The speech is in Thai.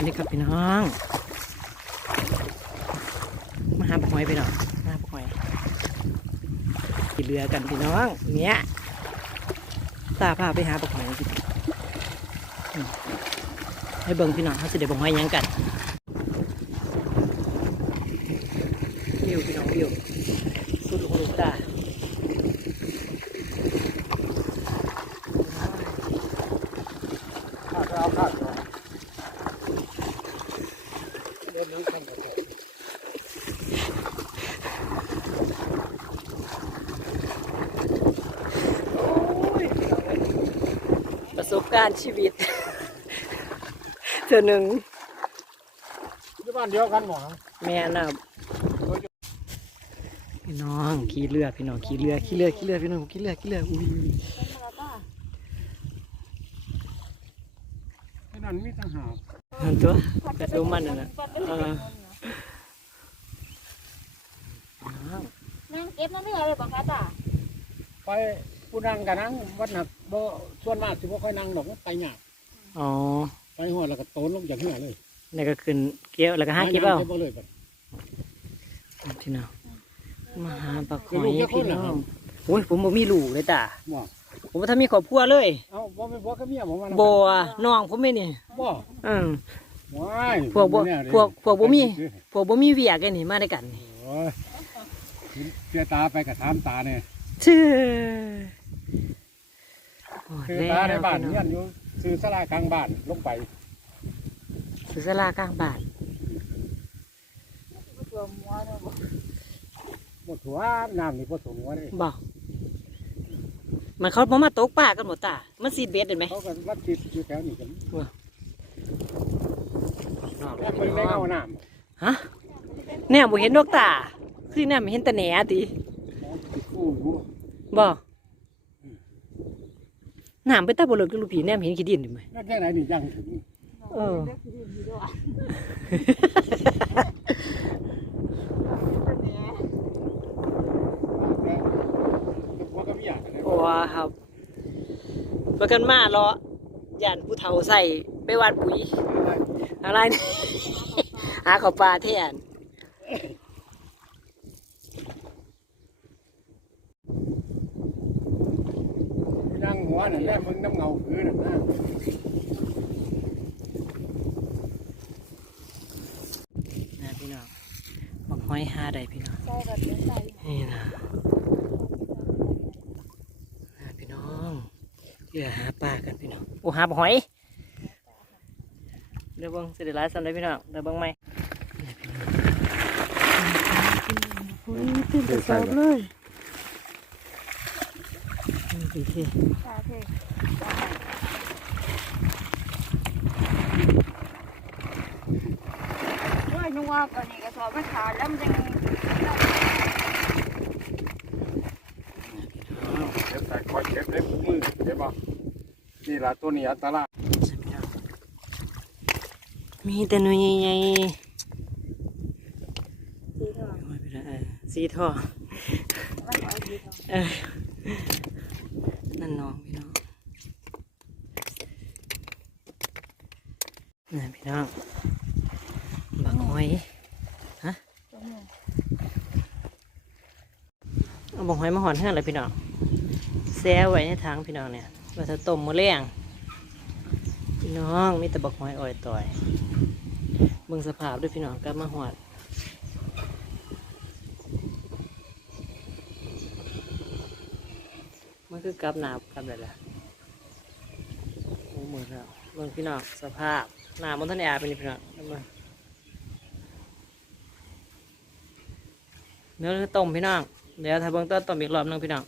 วัสดีครับพี่น้อง มาหาปลาหอยพี่น้องมาหาปลาหอยขี่เรือกันพี่น้อง เนี้ยตาพาไปหาปลาหอยพี่น้องอืมให้เบิ่งพี่น้องเขาสิเดี๋ยวปลาหอยยังกันวิวพี่น้องวิวสุดลูกหูลูกตา ข้าวเอาข้าวเดินน้ำข้างกระโดด ประสบการณ์ชีวิต เธอหนึ่งที่บ้านเดียวกันหมดแม่น่ะพี่น้องขี่เรือพี่น้องขี่เรือขี่เรือขี่เรือพี่น้องขี่เรือขี่เรืออุ้ยไอ้นั่นมีทหาร นั่นตัวกระดูมันนั่นน่ะเออนั่งเก็บน้ำเรือเลยบอกค่ะจ้าไปผู้นั่งกันนั่งวัดหนักบ่ส่วนมากสิบ่ค่อยนั่งดอกไปหยาบอ๋อไปหัวแล้วก็โตนลงจากเหือเลยนี่ก็ขึ้นเกี้ยวแล้วก็หาเกี้ยวเอาไปบ่เลยบัดพี่น้องมาหาปลาหอยพี่น้องโอ้ยผมบ่มีลูกเลยจ้ะบ่ ผมบ่ทันมีครอบครัวเลยเอาบ่เป็นบ่กับเมียผมว่าบ่น้องผมไม่นี่บ่อืมว้ายพวกบ่แน่เด้พวกพวกบ่มีพวกบ่มีเวียกันนี่มาด้วยกันนี่โอ้ยเสียตาไปกับถามตาเนี่ยชื่อโอ้ยคือแล้วตาในบ้านพี่เงี้ยอยู่ซื้อสลากลางบ้านลงไปซื้อสลากลางบ้านตัวมัวเนาะบอกหมดหัวน้ำนี่ผสมหัวนี่บอก มันเขาบ่มาตกปลากันหมดตามันซีดเบ็ดเห็นไหมเขาก็วัดติดอยู่แถวนี้กันน้องแค่เพิ่งได้เอาน้ฮะแน่บ่เห็นดอกตาคือแน่ไม่เห็นแต่แหน่ติำติดคู่หัวบ่น้ำไปตาบ่เลิกกับลูกผีแน่ไม่เห็นขี้ดินดิไหมแล้วแค่ไหนนี่ยังถึง เออ เลือกที่ดินดีด้วย แต่หัวก็มี อย่างนะว้าครับประกันมาเลาะย่านผู้เฒ่าใส่ไปหวานปุ๋ย อะไรนี่หาข้าวปลาแทนยังหัวน่ะแม่มึงน้ำเงาคือน่ะนะนะพี่น้องบักห้อยห้าได้พี่น้องใช่แบบนี้ใส่นี่นะนะพี่น้อง เดี๋ยวหาปลากันพี่น้องโอ้หาบักหอยเดี๋ยวเบิ้งสิได้หลายสันได้พี่น้องเดี๋ยวเบิ้งไหมโอ้ยตื่นกระสอบเลยนี่พี่ที่ใช่เท่ด้วยนัวกว่านี้กระสอบมันขาดแล้วมันยัง เก็บใส่คอยเก็บ เล็บมือเก็บบ่นี่ละตัวนี้อันตรายมีแต่หน่วยใหญ่สีทองๆไม่เป็นไรเออสีทองมันขอสีทองเออนั่นน้องพี่น้องนี่พี่น้องบักหอยตัวนี้เอาบักหอยมาหอนเฮือนเลยพี่น้อง แซ่ไว้ในถังพี่น้องเนี่ยว่าจะต้มมือเลี้ยงพี่น้องมีแต่บักหอยอ่อยต่อยเบิ่งสภาพด้วยพี่น้องกลับมาหอดมันคือกลับหนาวกลับเลยล่ะโอ้มือแล้วเบิ่งพี่น้องสภาพหนาบนทันแอาเป็นพี่น้องเมาเนื้อต้มพี่น้องเดี๋ยวถ้าเบิ่งต้นต้มอีกรอบนึงพี่น้อง